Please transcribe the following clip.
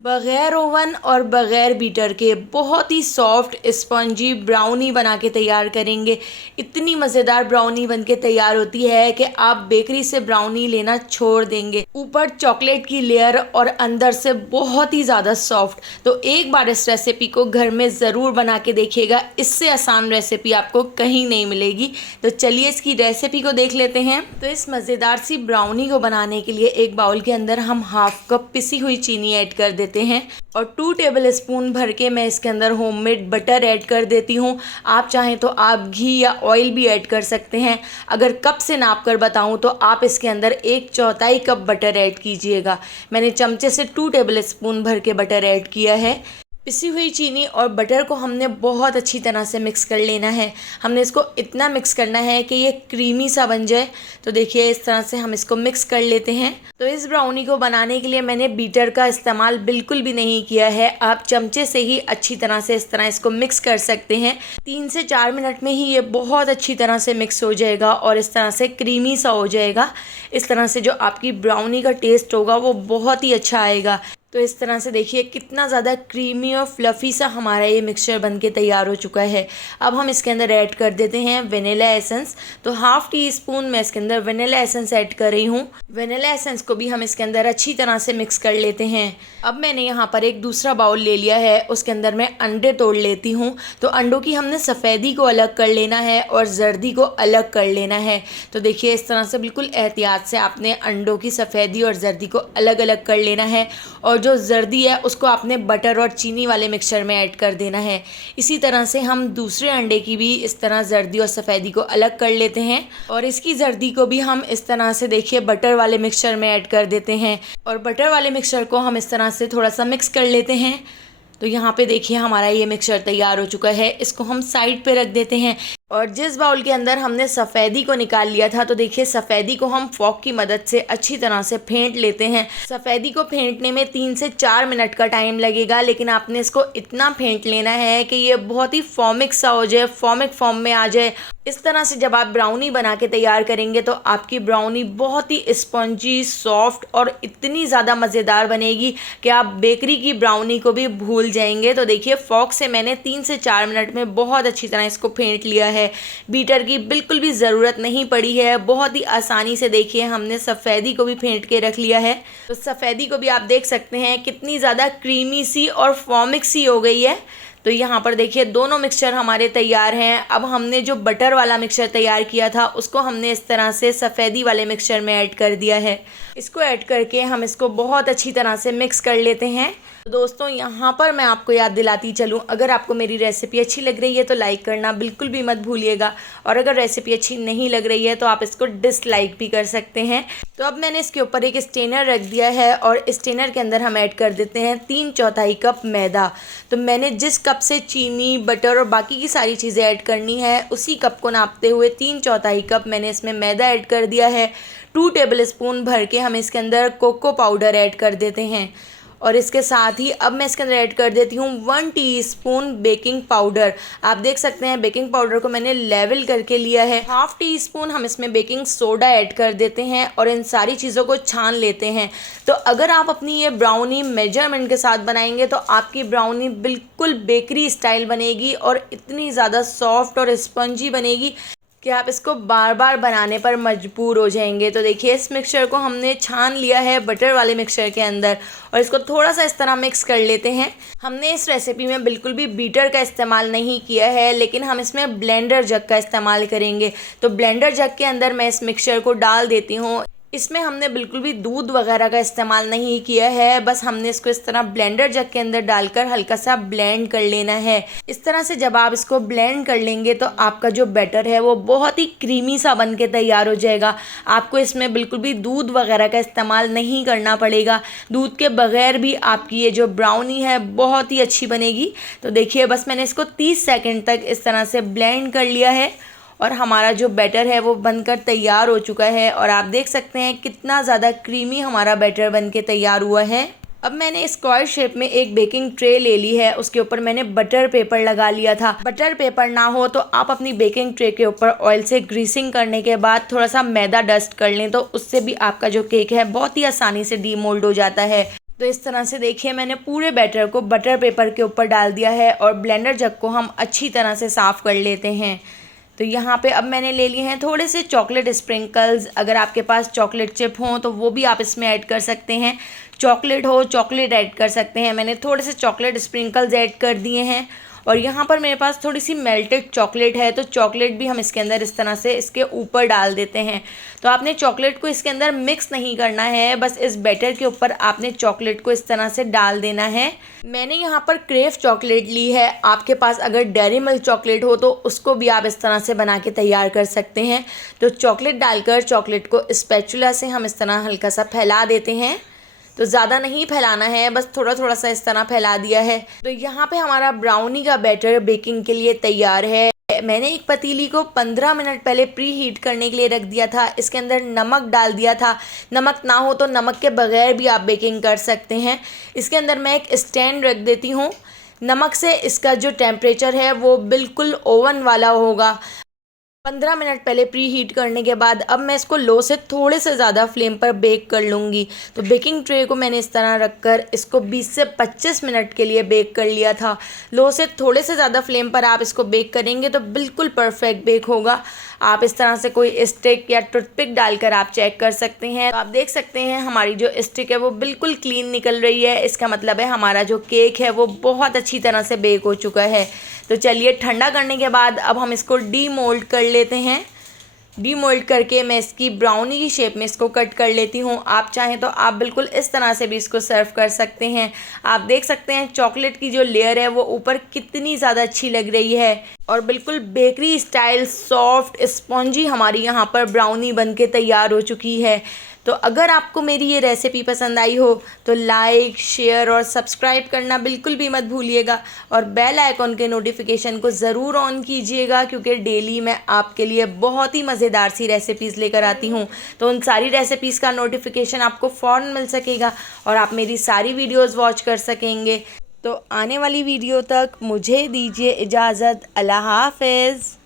बगैर ओवन और बगैर बीटर के बहुत ही सॉफ्ट स्पंजी ब्राउनी बना के तैयार करेंगे। इतनी मज़ेदार ब्राउनी बन के तैयार होती है कि आप बेकरी से ब्राउनी लेना छोड़ देंगे। ऊपर चॉकलेट की लेयर और अंदर से बहुत ही ज़्यादा सॉफ्ट। तो एक बार इस रेसिपी को घर में ज़रूर बना के देखिएगा। इससे आसान रेसिपी आपको कहीं नहीं मिलेगी। तो चलिए इसकी रेसिपी को देख लेते हैं। तो इस मज़ेदार सी ब्राउनी को बनाने के लिए एक बाउल के अंदर हम हाफ कप पिसी हुई चीनी ऐड कर देते हैं और 2 टेबल स्पून भर के मैं इसके अंदर होममेड बटर ऐड कर देती हूँ। आप चाहें तो आप घी या ऑयल भी ऐड कर सकते हैं। अगर कप से नाप कर बताऊँ तो आप इसके अंदर 1/4 कप बटर ऐड कीजिएगा। मैंने चमचे से 2 टेबल स्पून भर के बटर ऐड किया है। पिसी हुई चीनी और बटर को हमने बहुत अच्छी तरह से मिक्स कर लेना है। हमने इसको इतना मिक्स करना है कि ये क्रीमी सा बन जाए। तो देखिए इस तरह से हम इसको मिक्स कर लेते हैं। तो इस ब्राउनी को बनाने के लिए मैंने बीटर का इस्तेमाल बिल्कुल भी नहीं किया है। आप चमचे से ही अच्छी तरह से इस तरह इसको मिक्स कर सकते हैं। 3 से 4 मिनट में ही ये बहुत अच्छी तरह से मिक्स हो जाएगा और इस तरह से क्रीमी सा हो जाएगा। इस तरह से जो आपकी ब्राउनी का टेस्ट होगा वो बहुत ही अच्छा आएगा। तो इस तरह से देखिए कितना ज़्यादा क्रीमी और फ्लफ़ी सा हमारा ये मिक्सचर बनके तैयार हो चुका है। अब हम इसके अंदर ऐड कर देते हैं वेनिला एसेंस। तो हाफ़ टी स्पून मैं इसके अंदर वेनिला एसेंस ऐड कर रही हूँ। वेनिला एसेंस को भी हम इसके अंदर अच्छी तरह से मिक्स कर लेते हैं। अब मैंने यहाँ पर एक दूसरा बाउल ले लिया है, उसके अंदर मैं अंडे तोड़ लेती हूँ। तो अंडों की हमने सफ़ेदी को अलग कर लेना है और जर्दी को अलग कर लेना है। तो देखिए इस तरह से बिल्कुल एहतियात से आपने अंडों की सफ़ेदी और जर्दी को अलग अलग कर लेना है और जो जर्दी है उसको आपने बटर और चीनी वाले मिक्सचर में ऐड कर देना है। इसी तरह से हम दूसरे अंडे की भी इस तरह जर्दी और सफ़ेदी को अलग कर लेते हैं और इसकी जर्दी को भी हम इस तरह से देखिए बटर वाले मिक्सचर में ऐड कर देते हैं और बटर वाले मिक्सचर को हम इस तरह से थोड़ा सा मिक्स कर लेते हैं। तो यहाँ पे देखिए हमारा ये मिक्सचर तैयार हो चुका है। इसको हम साइड पे रख देते हैं और जिस बाउल के अंदर हमने सफ़ेदी को निकाल लिया था तो देखिए सफ़ेदी को हम फॉक की मदद से अच्छी तरह से फेंट लेते हैं। सफ़ेदी को फेंटने में 3 से 4 मिनट का टाइम लगेगा, लेकिन आपने इसको इतना फेंट लेना है कि ये बहुत ही फॉर्मिक सा हो जाए, फॉर्मिक फॉर्म में आ जाए। इस तरह से जब आप ब्राउनी बना के तैयार करेंगे तो आपकी ब्राउनी बहुत ही स्पंजी, सॉफ्ट और इतनी ज़्यादा मज़ेदार बनेगी कि आप बेकरी की ब्राउनी को भी भूल जाएंगे। तो देखिए फॉक से मैंने 3 से 4 मिनट में बहुत अच्छी तरह इसको फेंट लिया है। बीटर की बिल्कुल भी ज़रूरत नहीं पड़ी है। बहुत ही आसानी से देखिए हमने सफ़ेदी को भी फेंट के रख लिया है। तो सफ़ेदी को भी आप देख सकते हैं कितनी ज़्यादा क्रीमी सी और फॉर्मिक सी हो गई है। तो यहाँ पर देखिए दोनों मिक्सचर हमारे तैयार हैं। अब हमने जो बटर वाला मिक्सचर तैयार किया था उसको हमने इस तरह से सफ़ेदी वाले मिक्सचर में ऐड कर दिया है। इसको ऐड करके हम इसको बहुत अच्छी तरह से मिक्स कर लेते हैं। तो दोस्तों यहाँ पर मैं आपको याद दिलाती चलूँ, अगर आपको मेरी रेसिपी अच्छी लग रही है तो लाइक करना बिल्कुल भी मत भूलिएगा और अगर रेसिपी अच्छी नहीं लग रही है तो आप इसको डिसलाइक भी कर सकते हैं। तो अब मैंने इसके ऊपर एक स्टेनर रख दिया है और स्टेनर के अंदर हम ऐड कर देते हैं 3/4 कप मैदा। तो मैंने जिस कप से चीनी, बटर और बाकी की सारी चीज़ें ऐड करनी है उसी कप को नापते हुए 3/4 कप मैंने इसमें मैदा ऐड कर दिया है। 2 टेबल स्पून भर के हम इसके अंदर कोको पाउडर ऐड कर देते हैं और इसके साथ ही अब मैं इसके अंदर ऐड कर देती हूँ 1 टीस्पून बेकिंग पाउडर। आप देख सकते हैं बेकिंग पाउडर को मैंने लेवल करके लिया है। हाफ टी स्पून हम इसमें बेकिंग सोडा ऐड कर देते हैं और इन सारी चीज़ों को छान लेते हैं। तो अगर आप अपनी ये ब्राउनी मेजरमेंट के साथ बनाएंगे तो आपकी ब्राउनी बिल्कुल बेकरी स्टाइल बनेगी और इतनी ज़्यादा सॉफ्ट और स्पंजी बनेगी कि आप इसको बार बार बनाने पर मजबूर हो जाएंगे। तो देखिए इस मिक्सचर को हमने छान लिया है बटर वाले मिक्सचर के अंदर और इसको थोड़ा सा इस तरह मिक्स कर लेते हैं। हमने इस रेसिपी में बिल्कुल भी बीटर का इस्तेमाल नहीं किया है, लेकिन हम इसमें ब्लेंडर जग का इस्तेमाल करेंगे। तो ब्लेंडर जग के अंदर मैं इस मिक्सचर को डाल देती हूँ। इसमें हमने बिल्कुल भी दूध वगैरह का इस्तेमाल नहीं किया है, बस हमने इसको इस तरह ब्लेंडर जग के अंदर डालकर हल्का सा ब्लेंड कर लेना है। इस तरह से जब आप इसको ब्लेंड कर लेंगे तो आपका जो बैटर है वो बहुत ही क्रीमी सा बन के तैयार हो जाएगा। आपको इसमें बिल्कुल भी दूध वगैरह का इस्तेमाल नहीं करना पड़ेगा। दूध के बगैर भी आपकी ये जो ब्राउनी है बहुत ही अच्छी बनेगी। तो देखिए बस मैंने इसको 30 सेकेंड तक इस तरह से ब्लेंड कर लिया है और हमारा जो बैटर है वो बनकर तैयार हो चुका है और आप देख सकते हैं कितना ज़्यादा क्रीमी हमारा बैटर बनके तैयार हुआ है। अब मैंने स्क्वायर शेप में एक बेकिंग ट्रे ले ली है, उसके ऊपर मैंने बटर पेपर लगा लिया था। बटर पेपर ना हो तो आप अपनी बेकिंग ट्रे के ऊपर ऑयल से ग्रीसिंग करने के बाद थोड़ा सा मैदा डस्ट कर लें, तो उससे भी आपका जो केक है बहुत ही आसानी से डीमोल्ड हो जाता है। तो इस तरह से देखिए मैंने पूरे बैटर को बटर पेपर के ऊपर डाल दिया है और ब्लेंडर जग को हम अच्छी तरह से साफ़ कर लेते हैं। तो यहाँ पे अब मैंने ले लिए हैं थोड़े से चॉकलेट स्प्रिंकल्स। अगर आपके पास चॉकलेट चिप हों तो वो भी आप इसमें ऐड कर सकते हैं, चॉकलेट हो चॉकलेट ऐड कर सकते हैं। मैंने थोड़े से चॉकलेट स्प्रिंकल्स ऐड कर दिए हैं और यहाँ पर मेरे पास थोड़ी सी मेल्टेड चॉकलेट है, तो चॉकलेट भी हम इसके अंदर इस तरह से इसके ऊपर डाल देते हैं। तो आपने चॉकलेट को इसके अंदर मिक्स नहीं करना है, बस इस बैटर के ऊपर आपने चॉकलेट को इस तरह से डाल देना है। मैंने यहाँ पर क्रेव चॉकलेट ली है, आपके पास अगर डेयरी मिल्क चॉकलेट हो तो उसको भी आप इस तरह से बना के तैयार कर सकते हैं। तो चॉकलेट डालकर चॉकलेट को स्पैचुला से हम इस तरह हल्का सा फैला देते हैं। तो ज़्यादा नहीं फैलाना है, बस थोड़ा थोड़ा सा इस तरह फैला दिया है। तो यहाँ पे हमारा ब्राउनी का बैटर बेकिंग के लिए तैयार है। मैंने एक पतीली को 15 मिनट पहले प्री हीट करने के लिए रख दिया था, इसके अंदर नमक डाल दिया था। नमक ना हो तो नमक के बगैर भी आप बेकिंग कर सकते हैं। इसके अंदर मैं एक स्टैंड रख देती हूँ। नमक से इसका जो टेम्परेचर है वो बिल्कुल ओवन वाला होगा। 15 मिनट पहले प्री हीट करने के बाद अब मैं इसको लो से थोड़े से ज़्यादा फ्लेम पर बेक कर लूँगी। तो बेकिंग ट्रे को मैंने इस तरह रखकर इसको 20 से 25 मिनट के लिए बेक कर लिया था। लो से थोड़े से ज़्यादा फ्लेम पर आप इसको बेक करेंगे तो बिल्कुल परफेक्ट बेक होगा। आप इस तरह से कोई स्टिक या टूथपिक डालकर आप चेक कर सकते हैं। तो आप देख सकते हैं हमारी जो स्टिक है वो बिल्कुल क्लीन निकल रही है। इसका मतलब है हमारा जो केक है वो बहुत अच्छी तरह से बेक हो चुका है। तो चलिए ठंडा करने के बाद अब हम इसको डीमोल्ड कर लेते हैं। डीमोल्ड करके मैं इसकी ब्राउनी की शेप में इसको कट कर लेती हूँ। आप चाहें तो आप बिल्कुल इस तरह से भी इसको सर्व कर सकते हैं। आप देख सकते हैं चॉकलेट की जो लेयर है वो ऊपर कितनी ज़्यादा अच्छी लग रही है और बिल्कुल बेकरी स्टाइल सॉफ्ट स्पॉन्जी हमारी यहाँ पर ब्राउनी बनके तैयार हो चुकी है। तो अगर आपको मेरी ये रेसिपी पसंद आई हो तो लाइक शेयर और सब्सक्राइब करना बिल्कुल भी मत भूलिएगा और बेल आइकॉन के नोटिफिकेशन को ज़रूर ऑन कीजिएगा, क्योंकि डेली मैं आपके लिए बहुत ही मज़ेदार सी रेसिपीज़ लेकर आती हूँ। तो उन सारी रेसिपीज़ का नोटिफिकेशन आपको फ़ौरन मिल सकेगा और आप मेरी सारी वीडियोज़ वॉच कर सकेंगे। तो आने वाली वीडियो तक मुझे दीजिए इजाज़त। अल्लाह हाफ़िज़।